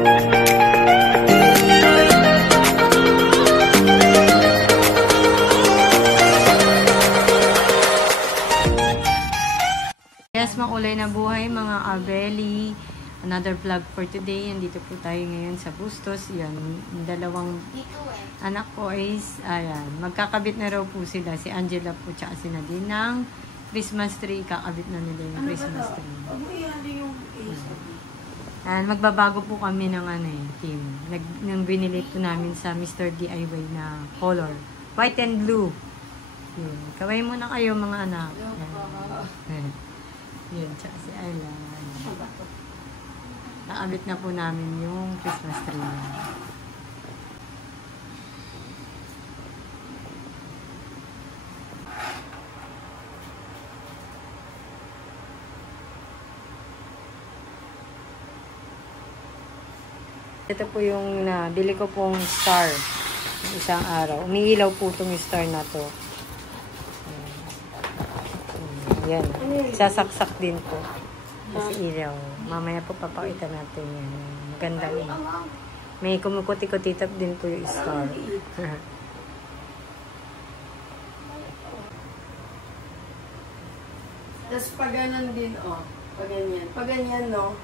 Yes, makulay na buhay mga abeli. Another vlog for today. Nandito po tayo ngayon sa Bustos. Yan, dalawang anak ko is, ayan, magkakabit na raw po sila. Si Angela po tsaka si Nadine ng Christmas tree. Kakabit na nila yung Christmas tree. And magbabago po kami ng team. Nang binili po namin sa Mr. DIY na color. White and blue. Yun. Kaway muna kayo mga anak. Yan. Yun, tsaka si Ayla. Nakabit na po namin yung Christmas tree. Ito po yung nabili ko pong star isang araw. Umiilaw po itong star na to. Yan. Sasaksak din po. Kasi ilaw. Mamaya po papakita natin yan. Maganda yun. May kumukuti-kutitap din po yung star. Tapos pag ganun din, oh. Pag ganyan. Pag ganyan, no?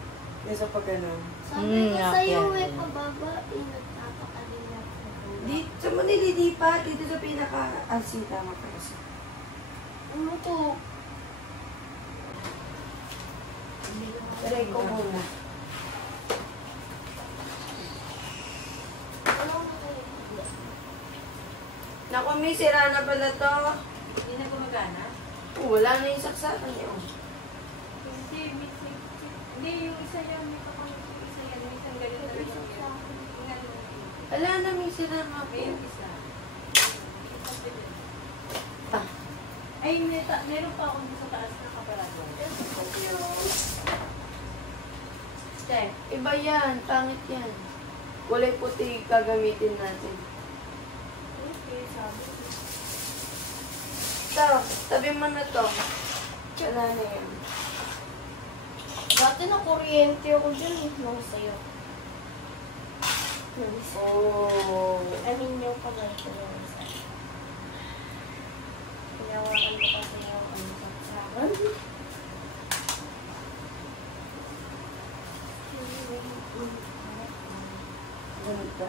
Yung sa pag ganun. Sabi ko sa'yo, pababa, pinagtapakalin na. Sa Manila, di pa. Dito sa pinaka-alsita, makakasa. Ano to? Try ko muna. Naku, may sira na pala to. Hindi na gumagana? Wala na yung saksakan niyo. Hindi, yung isa yan. May kapangit isa yan. Yung isang galit na rin. Wala na, may sira na po. Yung isa. Ay, meron pa ako sa taas na kaparado. Iba yan, pangit yan. Kulay puti gagamitin natin. Okay, sabi ko. Ito, tabi mo na to. Wala na yan. Dati na kuryente ako dyan eh. Nung sa'yo. Oh. I mean, yung kamay ko yung isa. Pinawakan ko kasi yung saksakan. Ganito.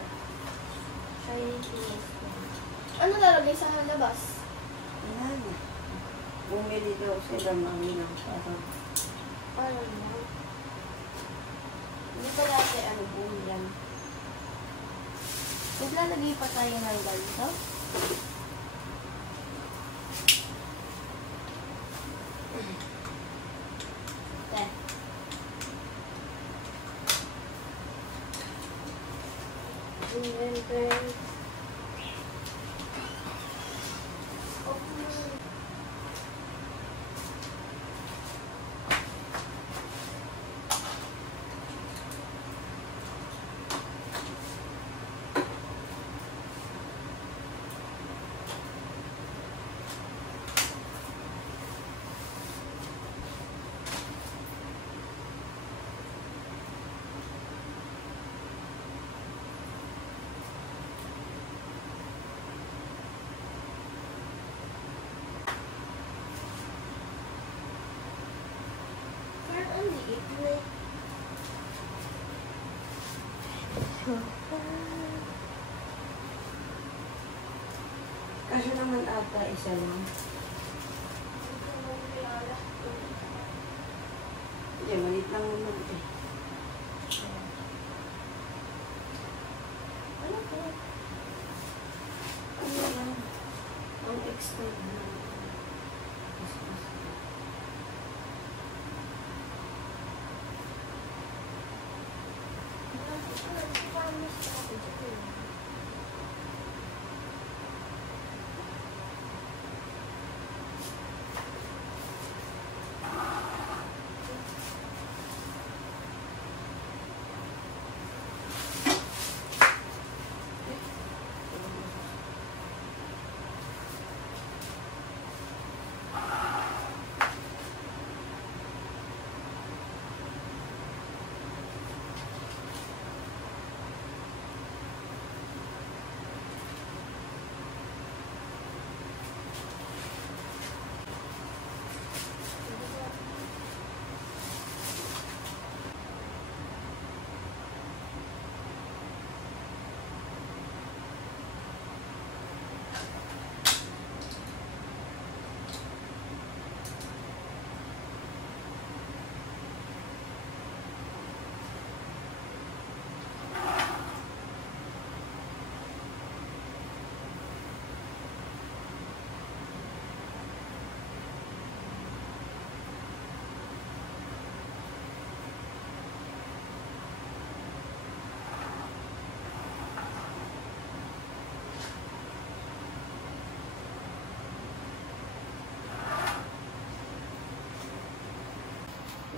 Ano lalagay sa labas? Wala na. Bumili daw sila mami ng parang. Ano na? Hindi pa dati ano bulan. Naglalagay pa tayo ng ganito? Ang liit na eh. Kasi naman ata isa lang. Hindi, malit lang naman eh. Ano po? Ano lang? Ang extra na.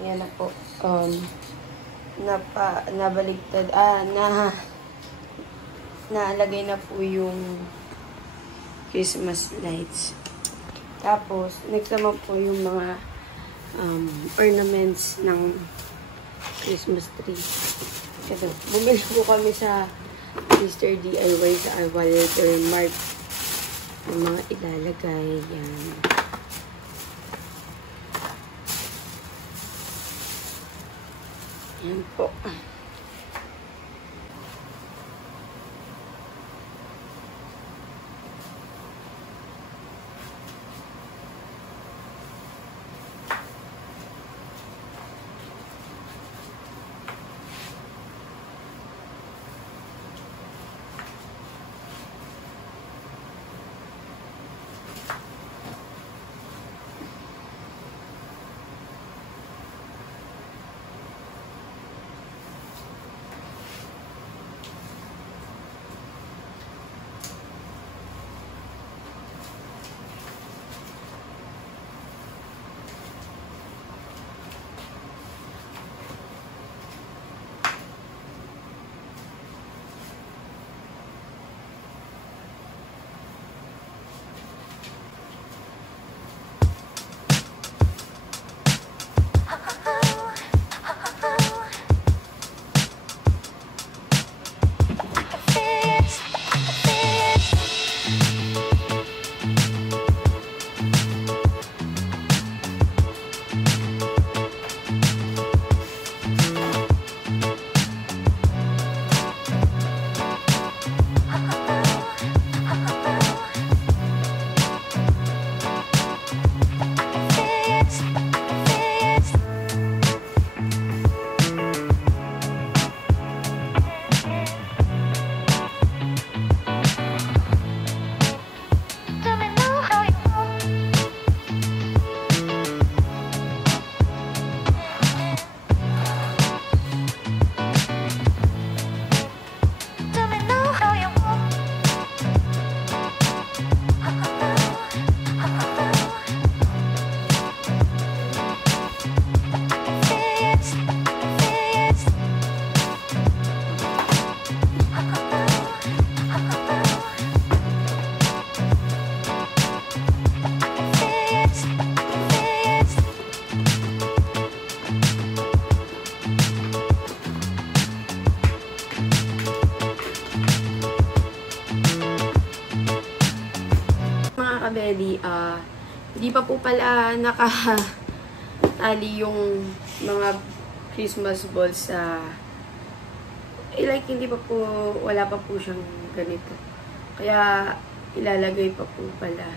Yan na po. Nabaligtad. Naalagay na po yung Christmas lights. Tapos, next naman po yung mga ornaments ng Christmas tree. Ito, bumili po kami sa Mr. DIY sa Walter Mart. Yung mga ilalagay. Yan. Yan po. Kabeli, hindi pa po pala nakatali yung mga Christmas balls sa like hindi pa po, wala pa po siyang ganito. Kaya ilalagay pa po pala.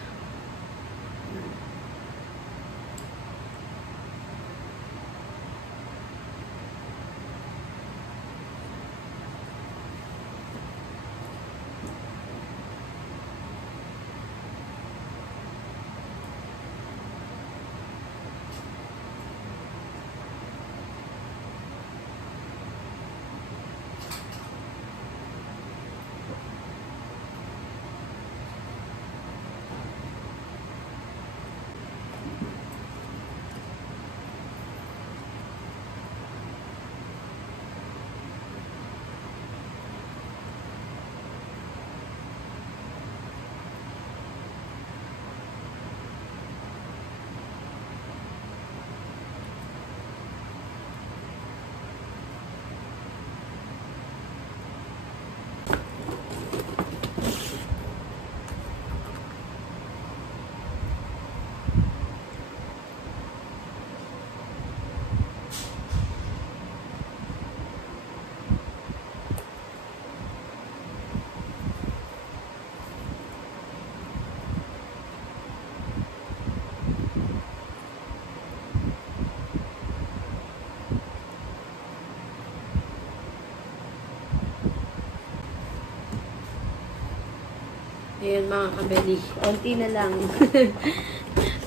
Ayan mga kabeli. Konti na lang.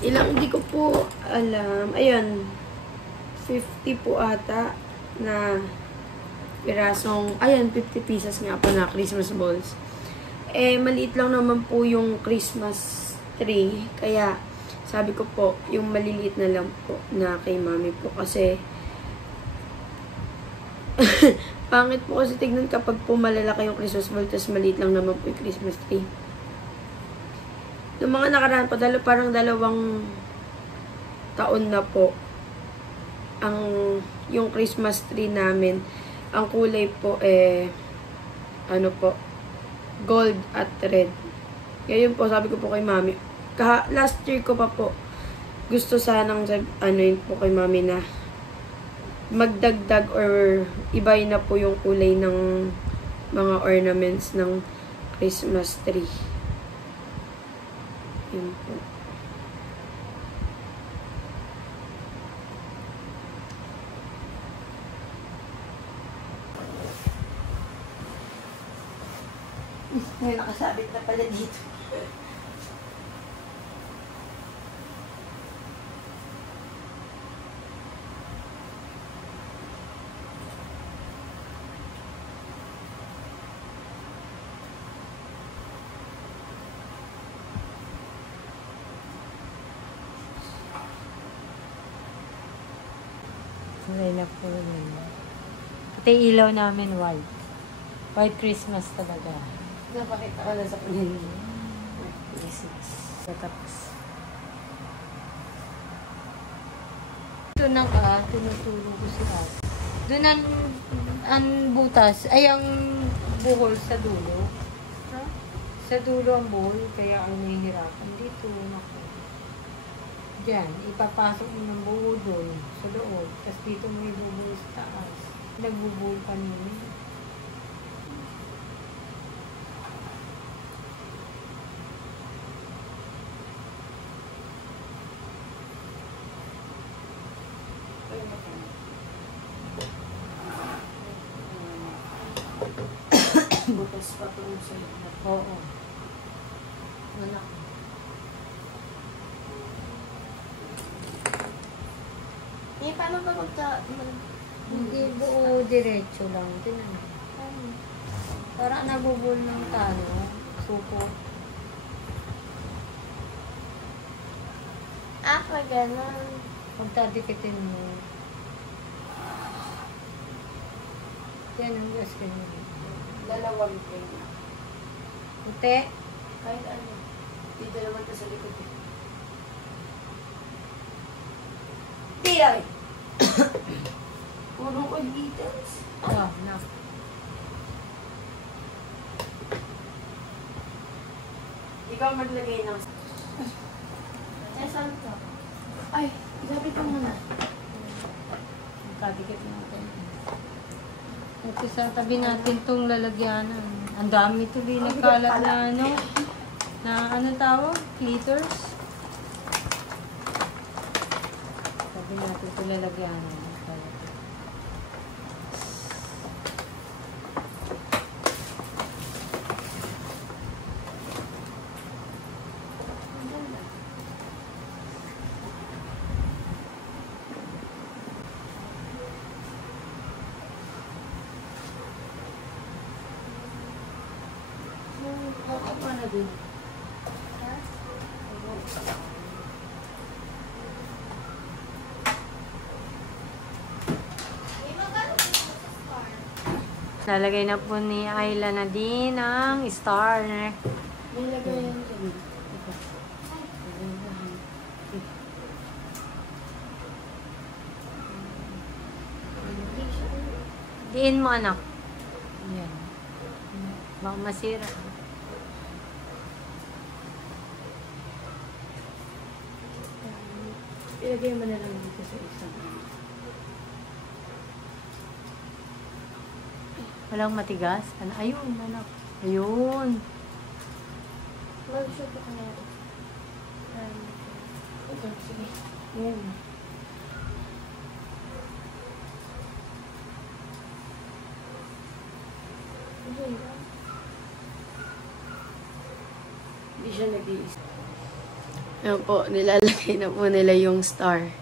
Ilang hindi ko po alam. Ayan. 50 po ata na pirasong. Ayan, 50 pieces nga po na Christmas balls. Eh, maliit lang naman po yung Christmas tree. Kaya, sabi ko po, yung maliliit na lang po na kay mami po. Kasi, Pangit po kasi tignan kapag po malalaki yung Christmas ball, tapos maliit lang naman po yung Christmas tree. Noong mga nakaraan po, parang 2 taon na po, yung Christmas tree namin, ang kulay po ano po, gold at red. Ngayon po, sabi ko po kay mami, last year ko pa po, gusto sanang yun po kay mami na magdagdag or ibay na po yung kulay ng mga ornaments ng Christmas tree. Yun po. May nakasabit na pala dito. Kulay na kulay. Pati ilaw namin white. White Christmas talaga. Napakita ka na sa kulay. Christmas. Tapos. Ito na ka, tinuturo ko si ate. Doon ang butas, ay ang buhol sa dulo. Ha? Sa dulo ang buhol, kaya ang nahihirapan dito. Naku. Diyan, ipapasok mo ng buo doon sa loob. Tapos dito may bubuo sa taas. Nagbubuol pa nila. Bukas pa ito sa iyo. Oo. Wala. Eh, paano ba Hindi buo, diretso lang. Tinan mo. Parang nabubul ng talo. Suko. pa ganun. Pagtadikitin mo. Yan ang gas ka niya. Dalawang pen. Ute. Kahit ano. Dito naman ka sa likod. Tiyay! Puro ko details. Oh, na. Ikaw maglagay ng... Eh, saan to? Ay, gabi ka muna. Pagtadikit natin. Ito sa tabi natin itong lalagyanan. Ang dami ito din nagkalat na ano. Na ano tawag? Glitters. Tabi natin ito lalagyanan. Ako na din. Lalagay na po ni Ayla na din ang star. May lagay yan sa dito. Diin mo anak. Yan. Baka masira. Ilagay mo na lang dito sa isang. Walang matigas. Ano? Ayun, anak. Ayun. Mag-shoot ko na. Okay, sige. Yan. Hindi siya nag-iisa. Ayan po, nilalagay na po nila yung star.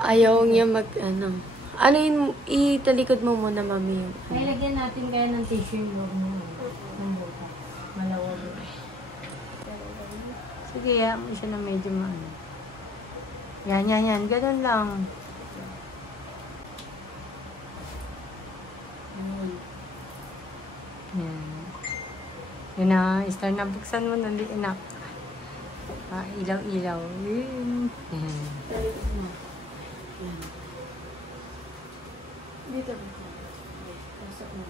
Ayaw niya mag, ano. Ano yun, italikod mo muna, mami, yung Ay, lagyan natin kaya ng tissue yung loob mo. Ng buka. Malawag. Sige, ya mo siya na medyo maano. Yan, yan, yan. Ganun lang. Yun na, Star, nabuksan mo na inak. Ilaw-ilaw. Yun. Dito ba? Pasok mo.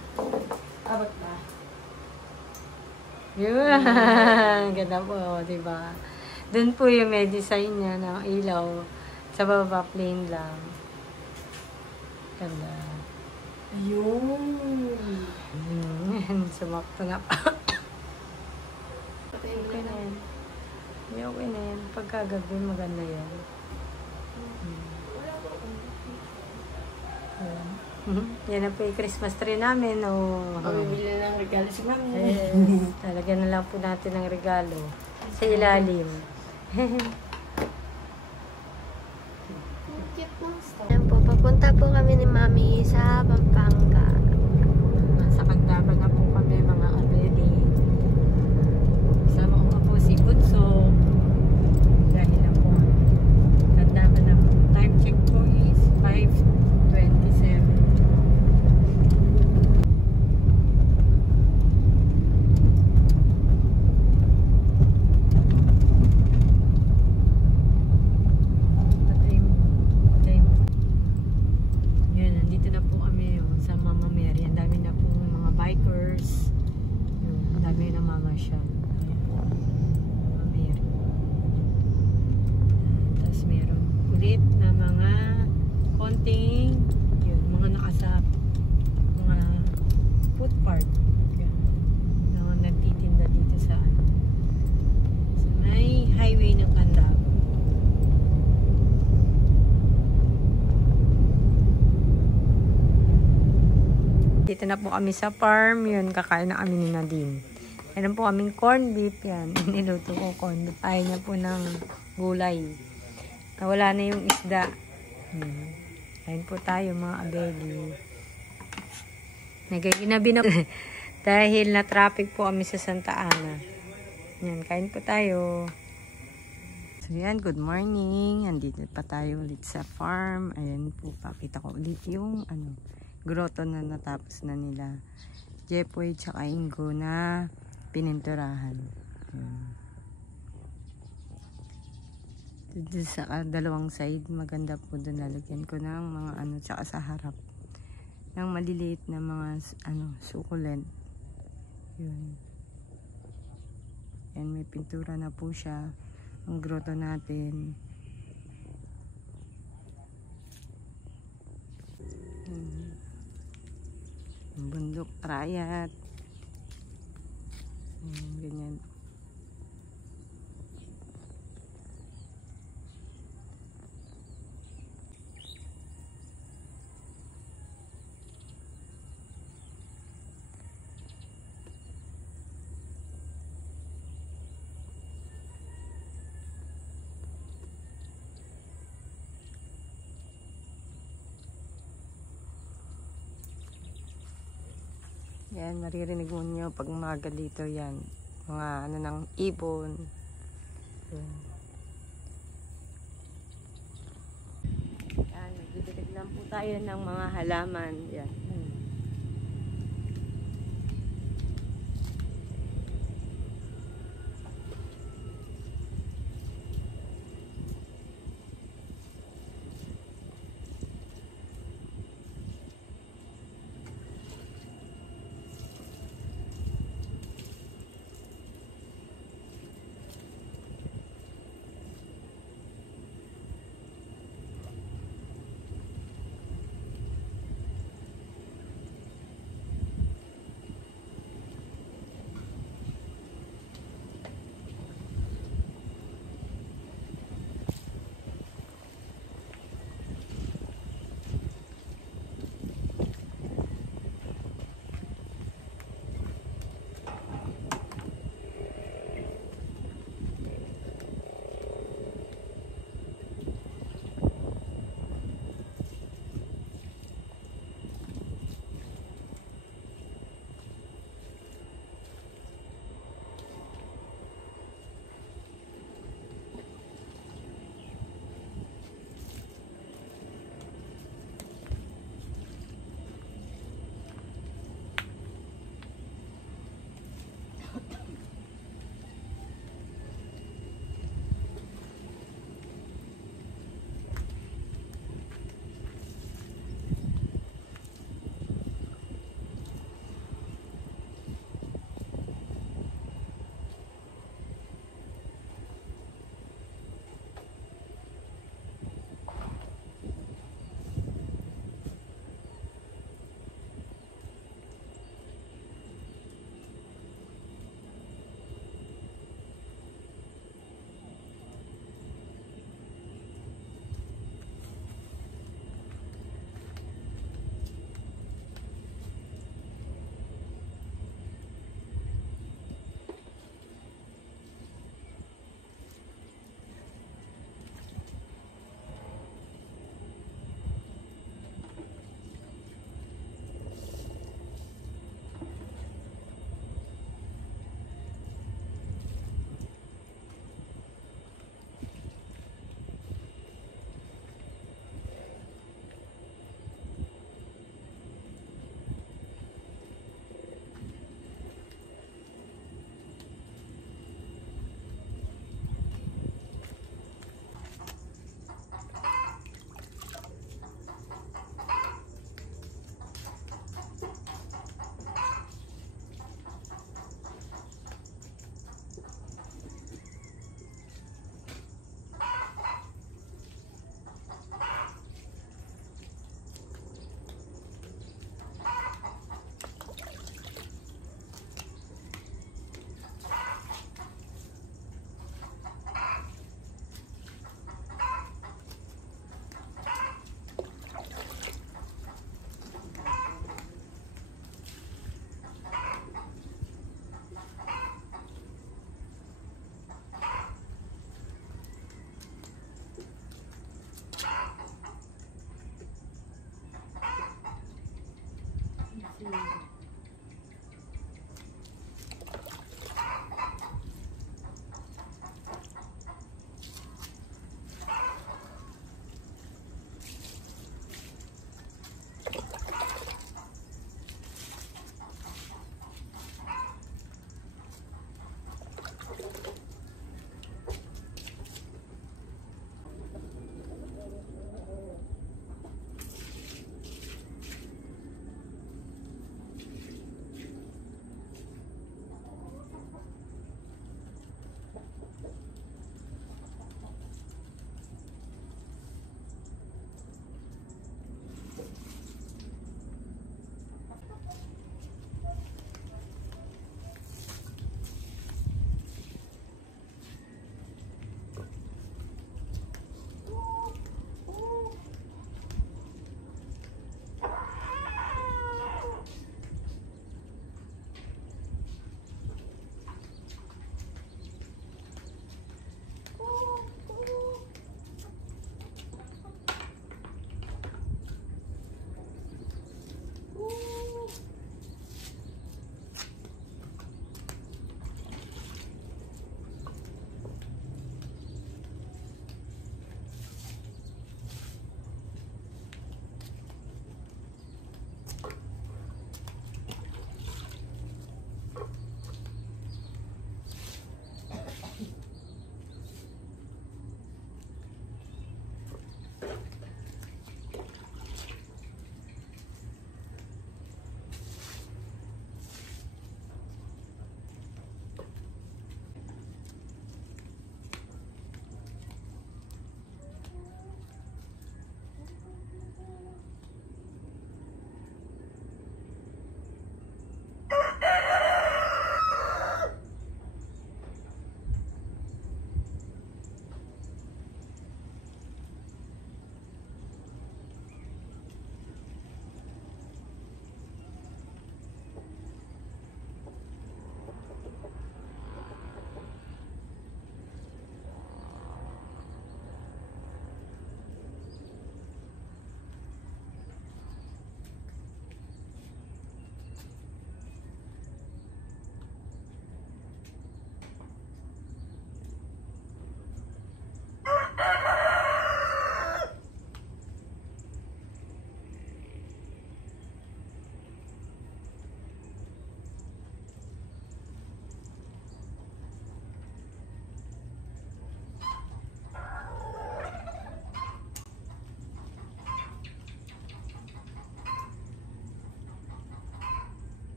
Abot ba? Yun. Ganda po, diba? Doon po yung may design niya ng ilaw. Sa baba, plain lang. Ganda. Ayun. Sumakto na pa. Okay na yan. Okay na yan. Pagkagabi, maganda yan. Yan na po yung Christmas tree namin. Bibili na ng regalo si Mami. Talagyan na lang po natin ng regalo sa ilalim. Ayan po, papunta po kami ni Mami sa Pampanga. Nasa Kandaban na po kami, mga abeli. Kasama ko nga po si Bunso. Dahil na po. Kandaban na po. Time check po is 5:27. Dito na po kami sa farm. Yun, kakain na kami ni Nadine. Meron po kaming corn beef. Yan, niluto ko corn beef. Ayaw niya po ng gulay. Nawala na yung isda. Kain po tayo mga abeli. Nagaginabi na po. Dahil na traffic po kami sa Santa Ana. Yan, kain po tayo. So yan, good morning. Andito pa tayo ulit sa farm. Ayan po, pakita ko ulit yung grotto na natapos na nila Jepoy tsaka Ingo na pininturahan. Dito sa dalawang side, maganda po doon. Lalagyan ko ng mga tsaka sa harap ng maliliit na mga succulent. Yun. Yan, may pintura na po siya ang grotto natin. Bundok Rayat. Ganyan. Yan, maririnig mo nyo pag umaga dito yan. Mga ng ibon. Yan. Yan, nagdidilig lang po tayo ng mga halaman. Yan.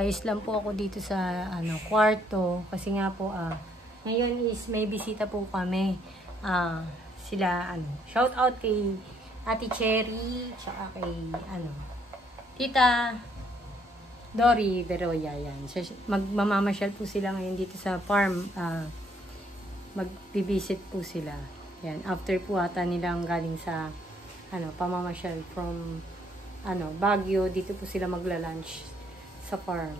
Ayos lang po ako dito sa kwarto kasi nga po ngayon is may bisita po kami. Sila shout out kay Ate Cherry tsaka kay Tita Dory Beroya yan. Magmamamasyal po sila ngayon dito sa farm. Magbibisit po sila. Yan, after po ata nilang galing sa pamamasyal from Baguio, dito po sila magla-lunch sa farm.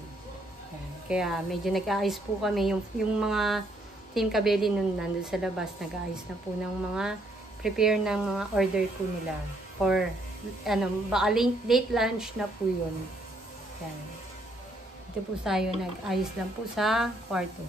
Yan. Kaya medyo nag-aayos po kami yung mga Team Kabeli nun nandun sa labas, nag-aayos na po ng mga prepare ng mga order po nila for baka late lunch na po yun. Yan. Ito po tayo nag-ayos lang po sa kwarto.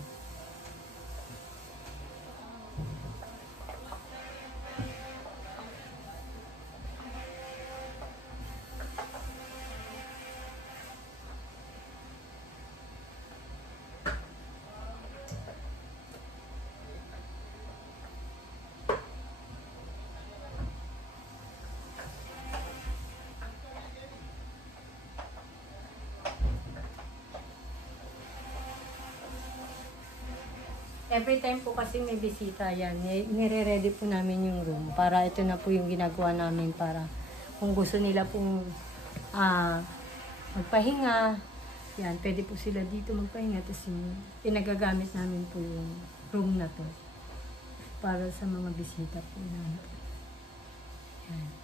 Every time po kasi may bisita yan, nire-ready po namin yung room para ito na po yung ginagawa namin para kung gusto nila pong magpahinga, yan, pwede po sila dito magpahinga. Tapos pinagagamit namin po yung room na to para sa mga bisita po namin. Yan.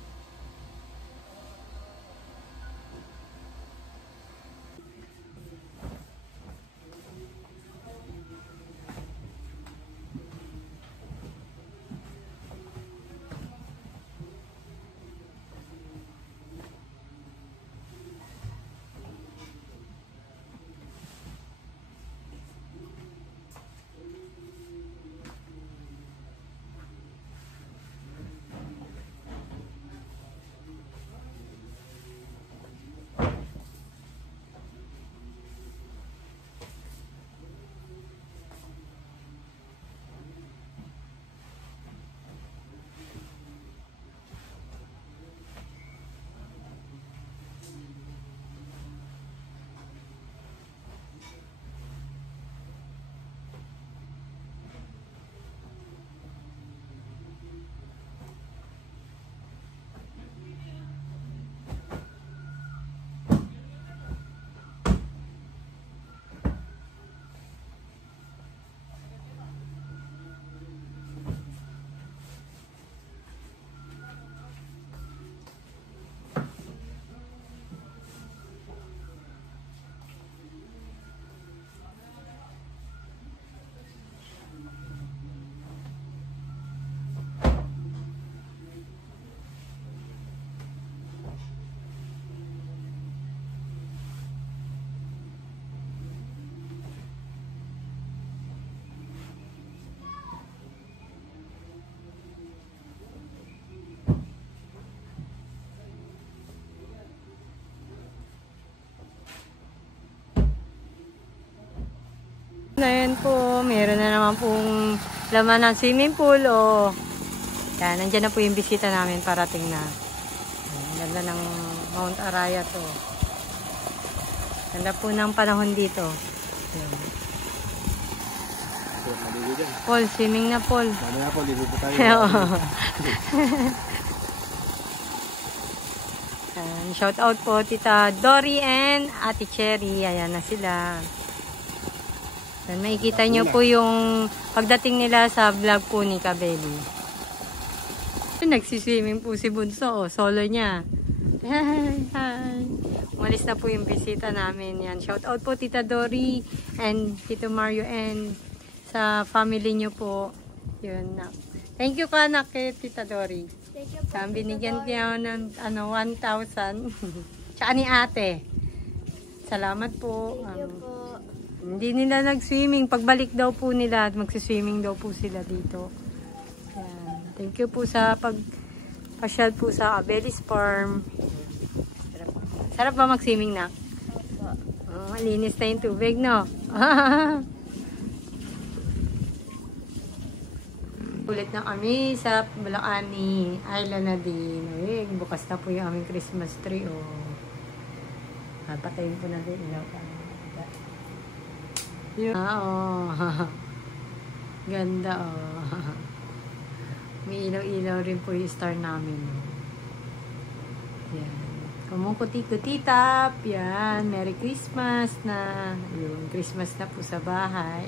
Ayan po, meron na naman pong laman ng swimming pool. Oh. Yan, nandiyan na po yung bisita namin parating na. Ganda ng Mount Araya to. Ganda po ng panahon dito. Yan. Paul, swimming na Paul. Mamaya po, libo po tayo. Shout out po Tita Dory and Ate Cherry. Ayan na sila. Yan, makikita nyo po yung pagdating nila sa vlog po ni Kabeli. Nagsiswimming po si Bunso. Solo niya. Hi. Umalis na po yung bisita namin. Yan. Shout out po Tita Dory and Tito Mario and sa family nyo po. Yun na. Thank you ka anak kay Tita Dory. Thank you po. Saan binigyan niya ng 1,000. Tsaka ni ate. Salamat po. Thank you po. Hindi nila nag-swimming. Pagbalik daw po nila at magsiswimming daw po sila dito. Yan. Thank you po sa pagpasyal po sa Abeli's Farm. Sarap ba mag-swimming na? Oh, malinis na yung tubig, no? Ulit na kami sa Bulacan Island na din. Uy, bukas na po yung aming Christmas tree. Oh. Patayin po natin ilaw pa. Oh. Ganda, oh. May ilaw-ilaw rin po yung star namin. Yan. Kumukuti-kutitap. Yan. Merry Christmas na. Yun. Christmas na po sa bahay.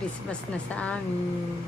Christmas na sa amin.